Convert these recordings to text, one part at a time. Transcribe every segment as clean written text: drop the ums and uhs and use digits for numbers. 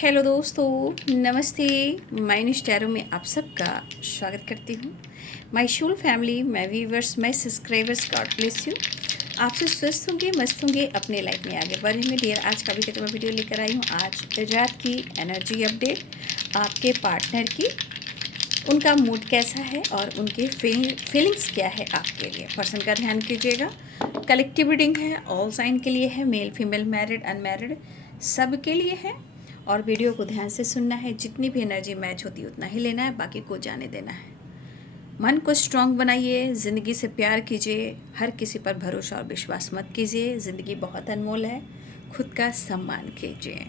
Hello दोस्तों, नमस्ते। मैं निष्ठैरो में आप सबका स्वागत करती हूँ। My Shool family, my viewers, my subscribers, God bless you. आपसे स्वस्थ होंगे, मस्त होंगे, अपने लाइफ में आगे बढ़ेंगे। डियर, आज का भी तो मैं वीडियो लेकर आई हूँ। आज रात की एनर्जी अपडेट, आपके पार्टनर की, उनका मूड कैसा है और उनके फीलिंग्स क्या है आपके लिए। पर्सन का ध्यान कीजिएगा। कलेक्टिव रीडिंग है, ऑल साइन के लिए है, मेल फीमेल मैरिड अनमैरिड सब के लिए है। और वीडियो को ध्यान से सुनना है। जितनी भी एनर्जी मैच होती है उतना ही लेना है, बाकी को जाने देना है। मन को स्ट्रांग बनाइए, ज़िंदगी से प्यार कीजिए, हर किसी पर भरोसा और विश्वास मत कीजिए। ज़िंदगी बहुत अनमोल है, खुद का सम्मान कीजिए।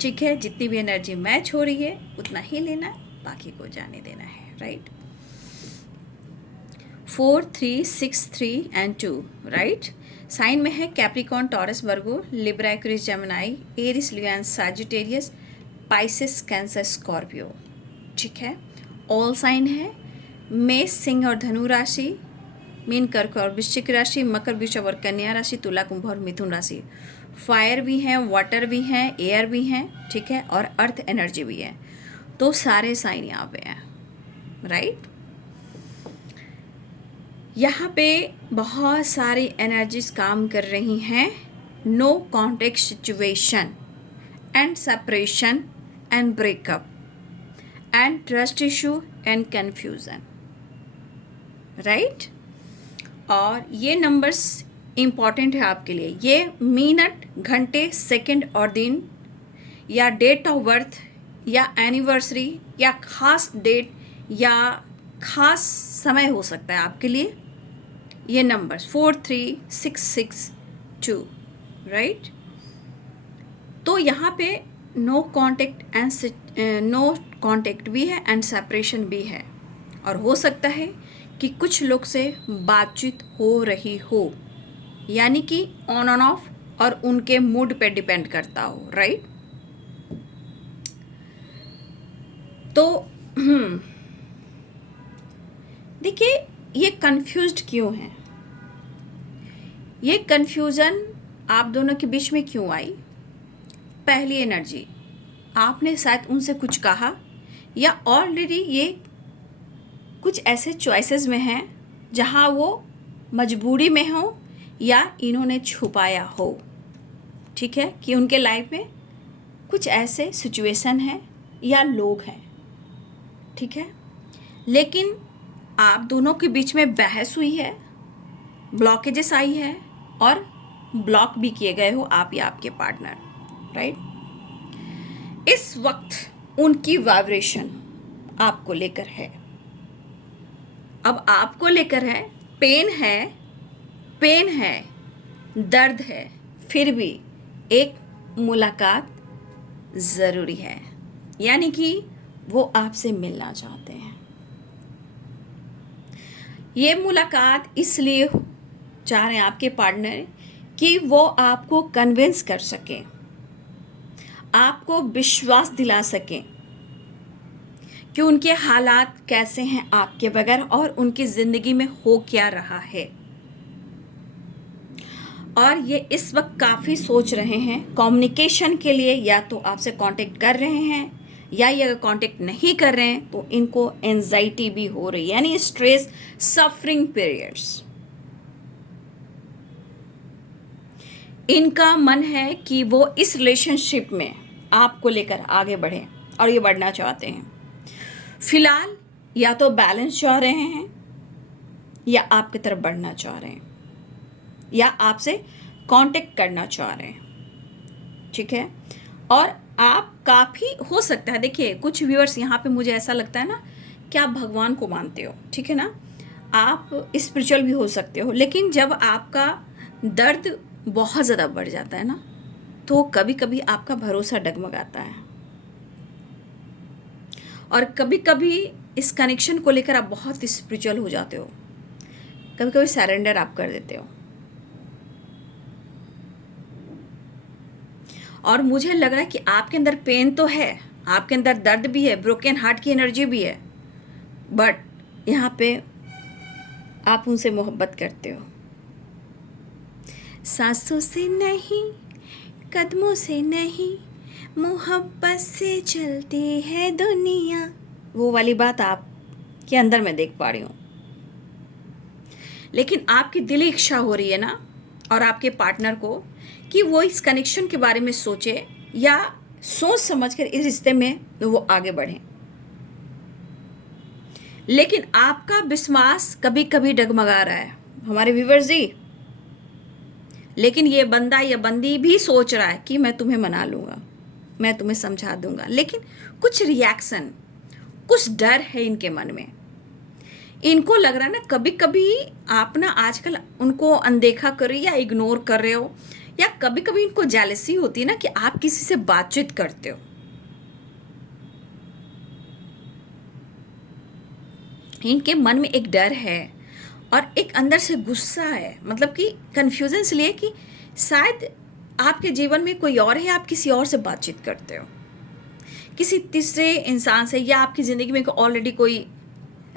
ठीक है, जितनी भी एनर्जी मैच हो रही है उतना ही लेना है, बाकी को जाने देना है। राइट। 4 3 6 3 एंड 2। राइट। साइन में है Capricorn, Taurus, Virgo, Libra, Aquarius, Gemini, Aries, Leo and Sagittarius, Pisces, Cancer, Scorpio. ठीक है। ऑल साइन है मेष, सिंह और धनु राशि, मीन, कर्क और वृश्चिक राशि, मकर, वृषभ और कन्या राशि, तुला, कुंभ और मिथुन राशि। फायर भी हैं, वाटर भी हैं, एयर भी हैं। ठीक है। और अर्थ एनर्जी भी है। तो सारे साइन यहाँ पे हैं। राइट। यहाँ पे बहुत सारी एनर्जीज काम कर रही हैं। No contact situation and separation and breakup and trust issue and confusion. Right. और ये नंबर्स इम्पॉर्टेंट है आपके लिए। ये मिनट, घंटे, सेकंड और दिन, या डेट ऑफ बर्थ, या एनिवर्सरी, या ख़ास डेट, या ख़ास समय हो सकता है आपके लिए। ये नंबर्स 4 3 6 6 2। राइट। तो यहाँ पे no contact and no contact भी है एंड सेपरेशन भी है। और हो सकता है कि कुछ लोग से बातचीत हो रही हो, यानी कि ऑन ऑन ऑफ, और उनके मूड पे डिपेंड करता हो। राइट। तो देखिए, ये कंफ्यूज्ड क्यों हैं? ये कन्फ्यूज़न आप दोनों के बीच में क्यों आई? पहली एनर्जी, आपने शायद उनसे कुछ कहा, या ऑलरेडी ये कुछ ऐसे चॉइसेस में हैं जहाँ वो मजबूरी में हो, या इन्होंने छुपाया हो। ठीक है, कि उनके लाइफ में कुछ ऐसे सिचुएशन हैं या लोग हैं। ठीक है। लेकिन आप दोनों के बीच में बहस हुई है, ब्लॉकेजेस आई है, और ब्लॉक भी किए गए हो आप या आपके पार्टनर। राइट। इस वक्त उनकी वाइब्रेशन आपको लेकर है। अब आपको लेकर है, पेन है, दर्द है, फिर भी एक मुलाकात ज़रूरी है। यानी कि वो आपसे मिलना चाहते हैं। ये मुलाकात इसलिए चाह रहे हैं आपके पार्टनर कि वो आपको कन्विंस कर सकें, आपको विश्वास दिला सकें कि उनके हालात कैसे हैं आपके बगैर, और उनकी ज़िंदगी में हो क्या रहा है। और ये इस वक्त काफ़ी सोच रहे हैं कम्युनिकेशन के लिए, या तो आपसे कांटेक्ट कर रहे हैं, या ये अगर कांटेक्ट नहीं कर रहे हैं तो इनको एंजाइटी भी हो रही है, यानी स्ट्रेस, सफरिंग पीरियड्स। इनका मन है कि वो इस रिलेशनशिप में आपको लेकर आगे बढ़े, और ये बढ़ना चाहते हैं। फिलहाल या तो बैलेंस चाह रहे हैं, या आपकी तरफ बढ़ना चाह रहे हैं, या आपसे कांटेक्ट करना चाह रहे हैं। ठीक है। और आप काफ़ी हो सकता है, देखिए कुछ व्यूअर्स यहाँ पे मुझे ऐसा लगता है ना कि आप भगवान को मानते हो। ठीक है ना, आप स्पिरिचुअल भी हो सकते हो, लेकिन जब आपका दर्द बहुत ज़्यादा बढ़ जाता है ना, तो कभी कभी आपका भरोसा डगमगाता है, और कभी कभी इस कनेक्शन को लेकर आप बहुत स्पिरिचुअल हो जाते हो, कभी कभी सरेंडर आप कर देते हो। और मुझे लग रहा है कि आपके अंदर पेन तो है, आपके अंदर दर्द भी है, ब्रोकन हार्ट की एनर्जी भी है, बट यहाँ पे आप उनसे मोहब्बत करते हो। सांसों से नहीं, कदमों से नहीं, मोहब्बत से चलती है दुनिया, वो वाली बात आपके अंदर मैं देख पा रही हूँ। लेकिन आपकी दिली इच्छा हो रही है ना, और आपके पार्टनर को, कि वो इस कनेक्शन के बारे में सोचे या सोच समझकर इस रिश्ते में वो आगे बढ़े। लेकिन आपका विश्वास कभी कभी डगमगा रहा है हमारे व्यूअर्स जी। लेकिन ये बंदा या बंदी भी सोच रहा है कि मैं तुम्हें मना लूँगा, मैं तुम्हें समझा दूंगा, लेकिन कुछ रिएक्शन, कुछ डर है इनके मन में। इनको लग रहा है ना, कभी कभी आप ना आजकल उनको अनदेखा कर रहे हो या इग्नोर कर रहे हो, या कभी कभी इनको जेलसी होती है ना कि आप किसी से बातचीत करते हो। इनके मन में एक डर है और एक अंदर से गुस्सा है, मतलब कि कन्फ्यूजन इसलिए कि शायद आपके जीवन में कोई और है, आप किसी और से बातचीत करते हो, किसी तीसरे इंसान से, या आपकी ज़िंदगी में ऑलरेडी कोई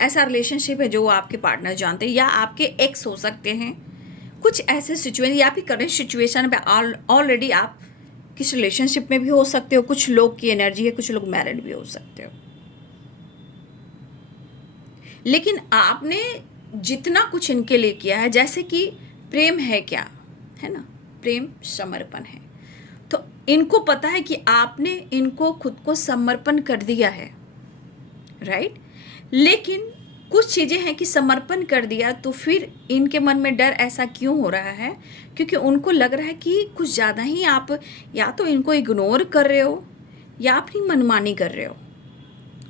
ऐसा रिलेशनशिप है जो आपके पार्टनर जानते हैं, या आपके एक्स हो सकते हैं। कुछ ऐसे सिचुएशन या आपकी करंट सिचुएशन पे ऑलरेडी आप किस रिलेशनशिप में भी हो सकते हो। कुछ लोग की एनर्जी है, कुछ लोग मैरिड भी हो सकते हो। लेकिन आपने जितना कुछ इनके लिए किया है, जैसे कि प्रेम है क्या, है ना, प्रेम समर्पण है, तो इनको पता है कि आपने इनको खुद को समर्पण कर दिया है, राइट। लेकिन कुछ चीज़ें हैं कि समर्पण कर दिया तो फिर इनके मन में डर ऐसा क्यों हो रहा है, क्योंकि उनको लग रहा है कि कुछ ज़्यादा ही आप या तो इनको इग्नोर कर रहे हो या अपनी मनमानी कर रहे हो।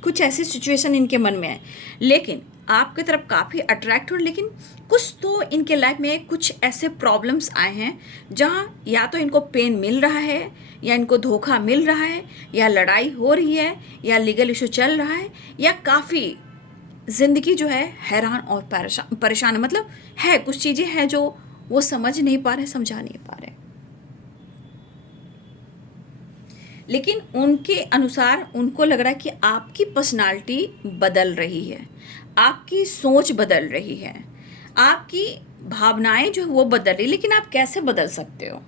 कुछ ऐसी सिचुएशन इनके मन में है, लेकिन आपकी तरफ काफ़ी अट्रैक्ट हो। लेकिन कुछ तो इनके लाइफ में कुछ ऐसे प्रॉब्लम्स आए हैं जहाँ या तो इनको पेन मिल रहा है, या इनको धोखा मिल रहा है, या लड़ाई हो रही है, या लीगल इशू चल रहा है, या काफ़ी ज़िंदगी जो है हैरान और परेशान है। मतलब है कुछ चीज़ें हैं जो वो समझ नहीं पा रहे, समझा नहीं पा रहे। लेकिन उनके अनुसार उनको लग रहा है कि आपकी पर्सनालिटी बदल रही है, आपकी सोच बदल रही है, आपकी भावनाएं जो है वो बदल रही है। लेकिन आप कैसे बदल सकते हो?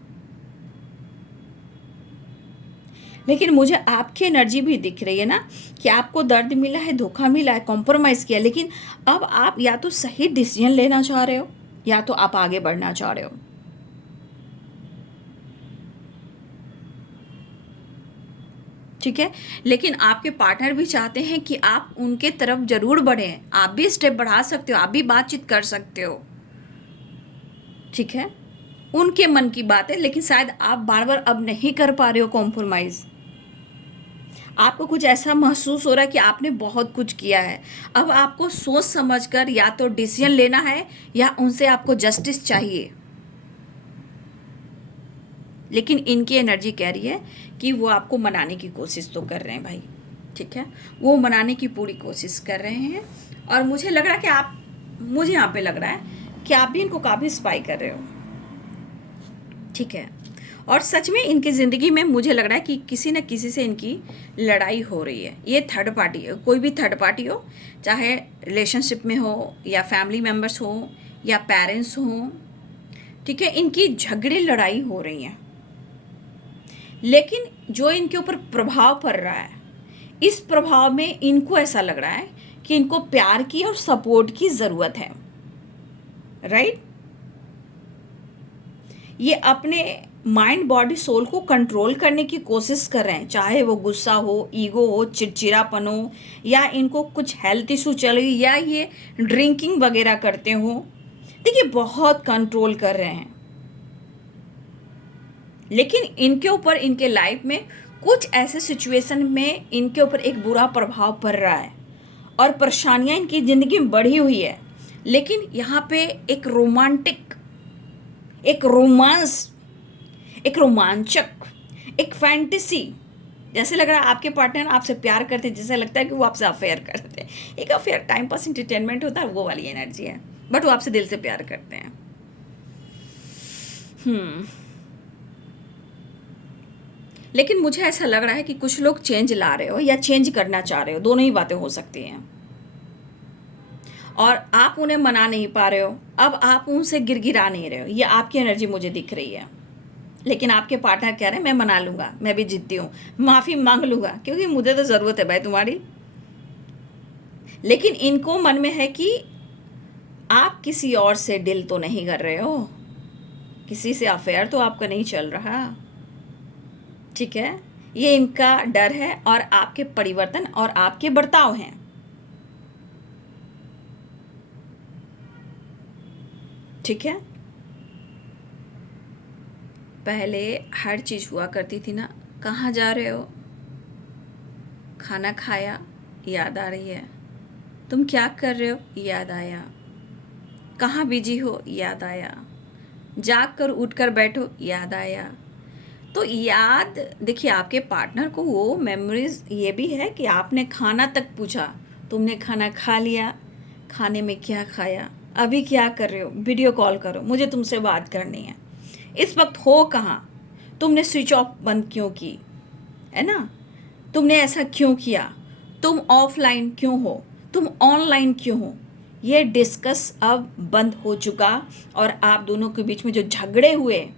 लेकिन मुझे आपकी एनर्जी भी दिख रही है ना कि आपको दर्द मिला है, धोखा मिला है, कॉम्प्रोमाइज़ किया, लेकिन अब आप या तो सही डिसीजन लेना चाह रहे हो या तो आप आगे बढ़ना चाह रहे हो। ठीक है, लेकिन आपके पार्टनर भी चाहते हैं कि आप उनके तरफ जरूर बढ़ें, आप भी स्टेप बढ़ा सकते हो, आप भी बातचीत कर सकते हो। ठीक है, उनके मन की बात है, लेकिन शायद आप बार बार अब नहीं कर पा रहे हो कॉम्प्रोमाइज़। आपको कुछ ऐसा महसूस हो रहा है कि आपने बहुत कुछ किया है, अब आपको सोच समझकर या तो डिसीजन लेना है या उनसे आपको जस्टिस चाहिए। लेकिन इनकी एनर्जी कह रही है कि वो आपको मनाने की कोशिश तो कर रहे हैं भाई। ठीक है, वो मनाने की पूरी कोशिश कर रहे हैं, और मुझे लग रहा है कि मुझे यहाँ पे लग रहा है कि आप भी इनको काफ़ी स्पाई कर रहे हो। ठीक है, और सच में इनकी ज़िंदगी में मुझे लग रहा है कि किसी न किसी से इनकी लड़ाई हो रही है। ये थर्ड पार्टी है, कोई भी थर्ड पार्टी हो, चाहे रिलेशनशिप में हो या फैमिली मेम्बर्स हो या पेरेंट्स हो। ठीक है, इनकी झगड़े लड़ाई हो रही हैं, लेकिन जो इनके ऊपर प्रभाव पड़ रहा है, इस प्रभाव में इनको ऐसा लग रहा है कि इनको प्यार की और सपोर्ट की ज़रूरत है, राइट। ये अपने माइंड बॉडी सोल को कंट्रोल करने की कोशिश कर रहे हैं, चाहे वो गुस्सा हो, ईगो हो, चिड़चिड़ापन हो, या इनको कुछ हेल्थ इशू चल रही, या ये ड्रिंकिंग वगैरह करते हो। देखिए, बहुत कंट्रोल कर रहे हैं, लेकिन इनके ऊपर, इनके लाइफ में कुछ ऐसे सिचुएशन में इनके ऊपर एक बुरा प्रभाव पड़ रहा है और परेशानियां इनकी ज़िंदगी में बढ़ी हुई है। लेकिन यहाँ पे एक रोमांटिक, एक रोमांस, एक रोमांचक, एक फैंटेसी, जैसे लग रहा है आपके पार्टनर आपसे प्यार करते हैं, जैसे लगता है कि वो आपसे अफेयर करते हैं। एक अफेयर टाइम पास इंटरटेनमेंट होता है, वो वाली एनर्जी है, बट वो आपसे दिल से प्यार करते हैं। लेकिन मुझे ऐसा लग रहा है कि कुछ लोग चेंज ला रहे हो या चेंज करना चाह रहे हो, दोनों ही बातें हो सकती हैं, और आप उन्हें मना नहीं पा रहे हो, अब आप उनसे गिड़गिड़ा नहीं रहे हो। ये आपकी एनर्जी मुझे दिख रही है। लेकिन आपके पार्टनर कह रहे हैं मैं मना लूँगा, मैं भी जिद्दी हूँ, माफ़ी मांग लूँगा क्योंकि मुझे तो ज़रूरत है भाई तुम्हारी। लेकिन इनको मन में है कि आप किसी और से डील तो नहीं कर रहे हो, किसी से अफेयर तो आपका नहीं चल रहा, ठीक है। ये इनका डर है और आपके परिवर्तन और आपके बर्ताव हैं। ठीक है। पहले हर चीज़ हुआ करती थी ना, कहाँ जा रहे हो, खाना खाया, याद आ रही है, तुम क्या कर रहे हो, याद आया, कहाँ बिजी हो, याद आया, जाग कर उठ कर बैठो, याद आया। तो याद देखिए, आपके पार्टनर को वो मेमोरीज ये भी है कि आपने खाना तक पूछा, तुमने खाना खा लिया, खाने में क्या खाया, अभी क्या कर रहे हो, वीडियो कॉल करो, मुझे तुमसे बात करनी है, इस वक्त हो कहाँ, तुमने स्विच ऑफ बंद क्यों की, है ना, तुमने ऐसा क्यों किया, तुम ऑफलाइन क्यों हो, तुम ऑनलाइन क्यों हो। ये डिस्कस अब बंद हो चुका और आप दोनों के बीच में जो झगड़े हुए,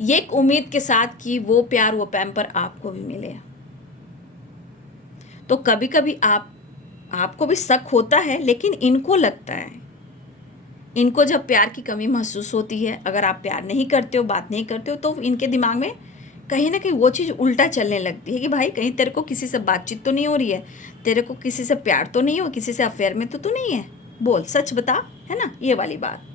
ये एक उम्मीद के साथ कि वो प्यार वो पैम्पर आपको भी मिले। तो कभी कभी आपको भी शक होता है, लेकिन इनको लगता है, इनको जब प्यार की कमी महसूस होती है, अगर आप प्यार नहीं करते हो, बात नहीं करते हो, तो इनके दिमाग में कहीं ना कहीं वो चीज़ उल्टा चलने लगती है कि भाई कहीं तेरे को किसी से बातचीत तो नहीं हो रही है, तेरे को किसी से प्यार तो नहीं हो, किसी से अफेयर में तो तू नहीं है, बोल सच बता, है ना, ये वाली बात।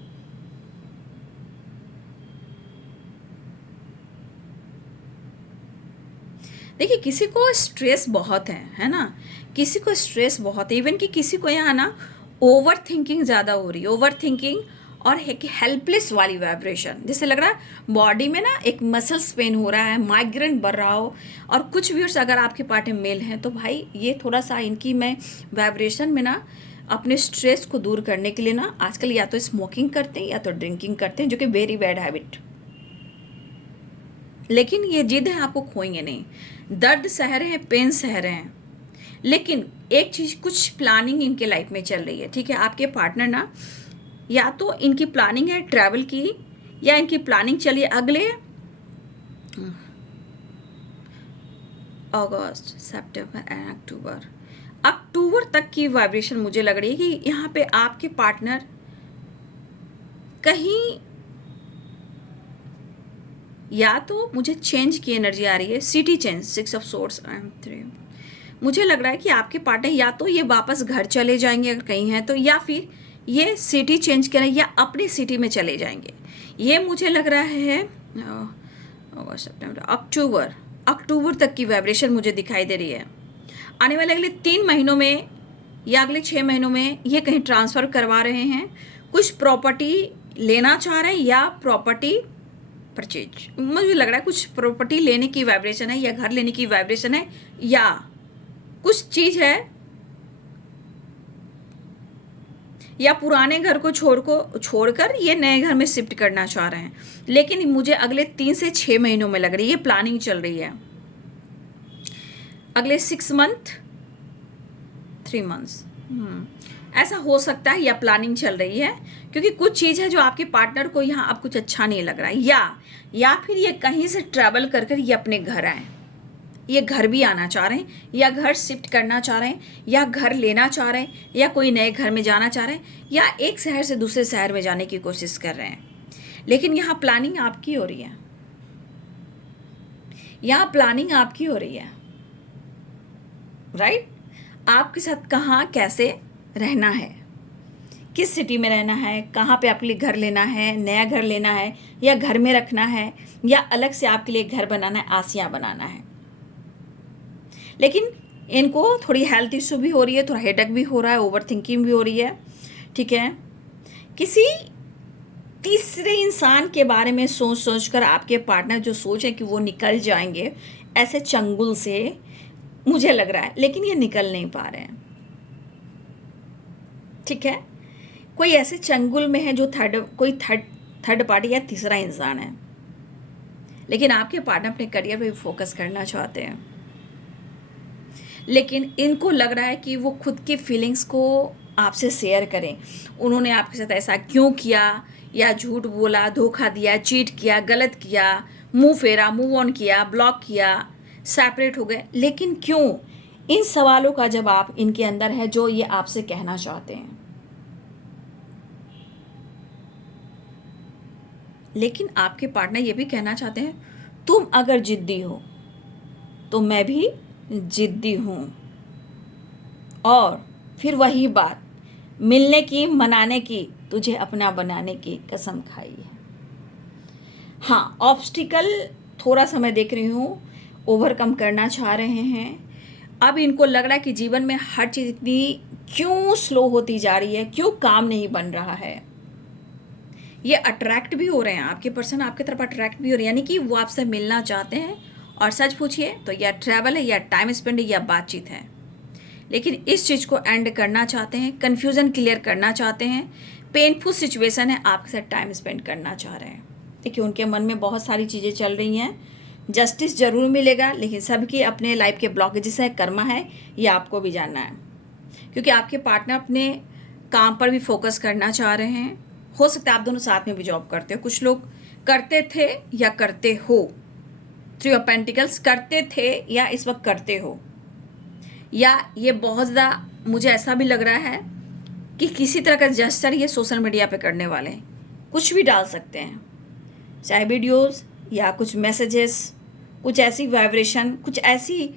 देखिए, किसी को स्ट्रेस बहुत है ना, किसी को स्ट्रेस बहुत है, इवन कि किसी को यहाँ ना ओवर थिंकिंग ज़्यादा हो रही है, ओवर थिंकिंग और एक हेल्पलेस वाली वाइब्रेशन, जैसे लग रहा है बॉडी में ना एक मसल्स पेन हो रहा है, माइग्रेन बढ़ रहा हो। और कुछ व्यूअर्स अगर आपके पार्ट में मेल हैं तो भाई ये थोड़ा सा इनकी मैं वाइब्रेशन में ना अपने स्ट्रेस को दूर करने के लिए ना आजकल या तो स्मोकिंग करते हैं या तो ड्रिंकिंग करते हैं, जो कि वेरी बैड हैबिट। लेकिन ये जिद है, आपको खोएंगे नहीं, दर्द सह रहे हैं, पेन सह रहे हैं, लेकिन एक चीज़, कुछ प्लानिंग इनके लाइफ में चल रही है, ठीक है। आपके पार्टनर ना या तो इनकी प्लानिंग है ट्रैवल की, या इनकी प्लानिंग चलिए अगले अगस्त, सितंबर एंड अक्टूबर, अक्टूबर तक की वाइब्रेशन मुझे लग रही है कि यहाँ पे आपके पार्टनर कहीं, या तो मुझे चेंज की एनर्जी आ रही है, city change, 6 of swords and 3, मुझे लग रहा है कि आपके पार्टनर या तो ये वापस घर चले जाएंगे अगर कहीं हैं तो, या फिर ये सिटी चेंज करें या अपनी सिटी में चले जाएंगे। ये मुझे लग रहा है अगस्त, सितंबर, अक्टूबर तक की वाइब्रेशन मुझे दिखाई दे रही है। आने वाले अगले 3 महीनों में या अगले 6 महीनों में ये कहीं ट्रांसफ़र करवा रहे हैं, कुछ प्रॉपर्टी लेना चाह रहे हैं या प्रॉपर्टी परचेज, मुझे लग रहा है कुछ प्रॉपर्टी लेने की वाइब्रेशन है या घर लेने की वाइब्रेशन है, या कुछ चीज़ है, या पुराने घर को छोड़कर ये नए घर में शिफ्ट करना चाह रहे हैं। लेकिन मुझे अगले 3 से 6 महीनों में लग रही है, प्लानिंग चल रही है, अगले 6 मंथ 3 मंथ्स ऐसा हो सकता है, या प्लानिंग चल रही है, क्योंकि कुछ चीज़ है जो आपके पार्टनर को यहाँ अब कुछ अच्छा नहीं लग रहा है, या फिर ये कहीं से ट्रैवल कर कर ये अपने घर आए, ये घर भी आना चाह रहे हैं, या घर शिफ्ट करना चाह रहे हैं, या घर लेना चाह रहे हैं, या कोई नए घर में जाना चाह रहे हैं, या एक शहर से दूसरे शहर में जाने की कोशिश कर रहे हैं। लेकिन यहाँ प्लानिंग आपकी हो रही है, यहाँ प्लानिंग आपकी हो रही है, राइट। आपके साथ कहाँ कैसे रहना है, किस सिटी में रहना है, कहाँ पे आपके लिए घर लेना है, नया घर लेना है, या घर में रखना है, या अलग से आपके लिए घर बनाना है, आसियाँ बनाना है। लेकिन इनको थोड़ी हेल्थ इशू भी हो रही है, थोड़ा हेडेक भी हो रहा है, ओवर थिंकिंग भी हो रही है, ठीक है। किसी तीसरे इंसान के बारे में सोच कर आपके पार्टनर जो सोच है कि वो निकल जाएंगे ऐसे चंगुल से, मुझे लग रहा है, लेकिन ये निकल नहीं पा रहे हैं, ठीक है। कोई ऐसे चंगुल में है जो थर्ड पार्टी या तीसरा इंसान है, लेकिन आपके पार्टनर अपने करियर पे फोकस करना चाहते हैं। लेकिन इनको लग रहा है कि वो खुद की फीलिंग्स को आपसे शेयर करें, उन्होंने आपके साथ ऐसा क्यों किया, या झूठ बोला, धोखा दिया, चीट किया, गलत किया, मुंह फेरा, मूव ऑन किया, ब्लॉक किया, सेपरेट हो गए। लेकिन क्यों? इन सवालों का जवाब इनके अंदर है जो ये आपसे कहना चाहते हैं। लेकिन आपके पार्टनर ये भी कहना चाहते हैं, तुम अगर जिद्दी हो तो मैं भी जिद्दी हूँ। और फिर वही बात, मिलने की, मनाने की, तुझे अपना बनाने की कसम खाई है। हाँ, ऑब्स्टिकल थोड़ा सा मैं देख रही हूँ ओवरकम करना चाह रहे हैं। अब इनको लग रहा है कि जीवन में हर चीज़ इतनी क्यों स्लो होती जा रही है, क्यों काम नहीं बन रहा है। ये अट्रैक्ट भी हो रहे हैं, आपके पर्सन आपकी तरफ अट्रैक्ट भी हो रहे हैं, यानी कि वो आपसे मिलना चाहते हैं। और सच पूछिए तो या ट्रैवल है, या टाइम स्पेंड है, या बातचीत है। लेकिन इस चीज़ को एंड करना चाहते हैं, कन्फ्यूज़न क्लियर करना चाहते हैं, पेनफुल सिचुएशन है, आपके साथ टाइम स्पेंड करना चाह रहे हैं। देखिए उनके मन में बहुत सारी चीज़ें चल रही हैं। जस्टिस ज़रूर मिलेगा, लेकिन सबकी अपने लाइफ के ब्लॉकेजेस है, कर्मा है, ये आपको भी जानना है। क्योंकि आपके पार्टनर अपने काम पर भी फोकस करना चाह रहे हैं। हो सकता है आप दोनों साथ में भी जॉब करते हो, कुछ लोग करते थे या करते हो। 3 ऑफ पेंटिकल्स, करते थे या इस वक्त करते हो। या ये बहुत ज़्यादा मुझे ऐसा भी लग रहा है कि किसी तरह का जेस्चर ये सोशल मीडिया पे करने वाले हैं। कुछ भी डाल सकते हैं, चाहे वीडियोस या कुछ मैसेजेस, कुछ ऐसी वाइब्रेशन, कुछ ऐसी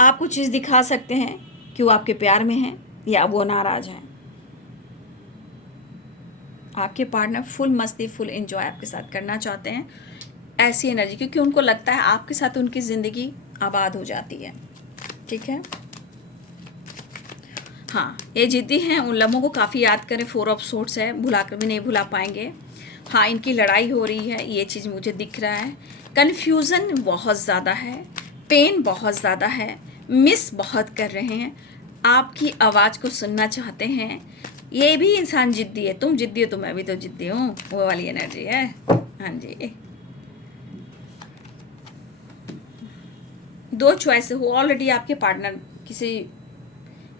आपको चीज़ दिखा सकते हैं कि वो आपके प्यार में हैं या वो नाराज़ हैं। आपके पार्टनर फुल मस्ती, फुल एंजॉय आपके साथ करना चाहते हैं, ऐसी एनर्जी, क्योंकि उनको लगता है आपके साथ उनकी ज़िंदगी आबाद हो जाती है। ठीक है, हाँ, ये जिद्दी हैं, उन लम्हों को काफ़ी याद करें। 4 ऑफ सोर्ड्स है, भुला कर भी नहीं भुला पाएंगे। हाँ, इनकी लड़ाई हो रही है, ये चीज़ मुझे दिख रहा है। कन्फ्यूज़न बहुत ज़्यादा है, पेन बहुत ज़्यादा है, मिस बहुत कर रहे हैं, आपकी आवाज़ को सुनना चाहते हैं। ये भी इंसान जिद्दी है, तुम जिद्दी हो तो मैं भी तो जिद्दी हूँ, वो वाली एनर्जी है। हाँ जी, 2 चॉइस हो ऑलरेडी। आपके पार्टनर किसी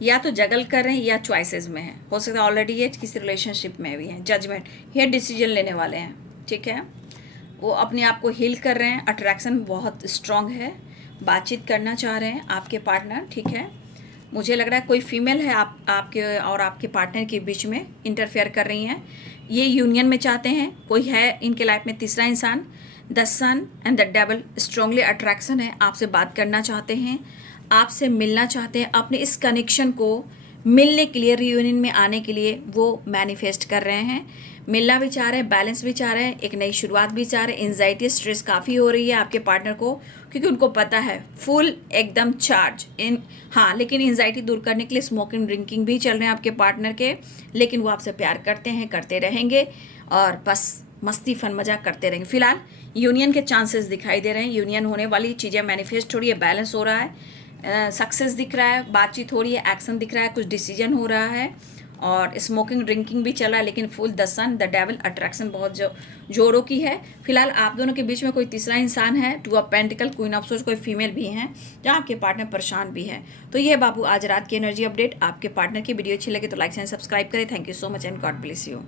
या तो जगल कर रहे हैं या चॉइसेस में है। हो सकता है ऑलरेडी ये किसी रिलेशनशिप में भी हैं, जजमेंट, ये डिसीजन लेने वाले हैं। ठीक है, वो अपने आप को हील कर रहे हैं, अट्रैक्शन बहुत स्ट्रांग है, बातचीत करना चाह रहे हैं आपके पार्टनर। ठीक है, मुझे लग रहा है कोई फीमेल है आपके और आपके पार्टनर के बीच में इंटरफेयर कर रही हैं, ये यूनियन में चाहते हैं। कोई है इनके लाइफ में तीसरा इंसान, the sun and the devil, strongly attraction है, आपसे बात करना चाहते हैं, आपसे मिलना चाहते हैं। अपने इस कनेक्शन को मिलने के लिए, रियूनियन में आने के लिए वो मैनिफेस्ट कर रहे हैं। मिलना भी चाह रहे हैं, बैलेंस भी चाह रहे हैं, एक नई शुरुआत भी चाह रहे हैं। एंजाइटी, स्ट्रेस काफ़ी हो रही है आपके पार्टनर को, क्योंकि उनको पता है फुल एकदम चार्ज इन। हाँ, लेकिन एंजाइटी दूर करने के लिए स्मोकिंग, ड्रिंकिंग भी चल रहे हैं आपके पार्टनर के। लेकिन वो आपसे प्यार करते हैं, करते रहेंगे, और बस मस्ती फन मजाक करते रहेंगे। फिलहाल यूनियन के चांसेस दिखाई दे रहे हैं, यूनियन होने वाली चीज़ें मैनिफेस्ट हो रही है, बैलेंस हो रहा है, सक्सेस दिख रहा है, बातचीत हो रही है, एक्शन दिख रहा है, कुछ डिसीजन हो रहा है, और स्मोकिंग ड्रिंकिंग भी चल रहा है। लेकिन full the sun the devil, attraction बहुत जोरों की है। फिलहाल आप दोनों के बीच में कोई तीसरा इंसान है, 2 of pentacle, queen of swords, कोई फीमेल भी हैं जहाँ आपके पार्टनर परेशान भी है। तो ये बाबू आज रात की एनर्जी अपडेट। आपके पार्टनर की वीडियो अच्छी लगे तो लाइक एंड सब्सक्राइब करें। Thank you so much and God bless you.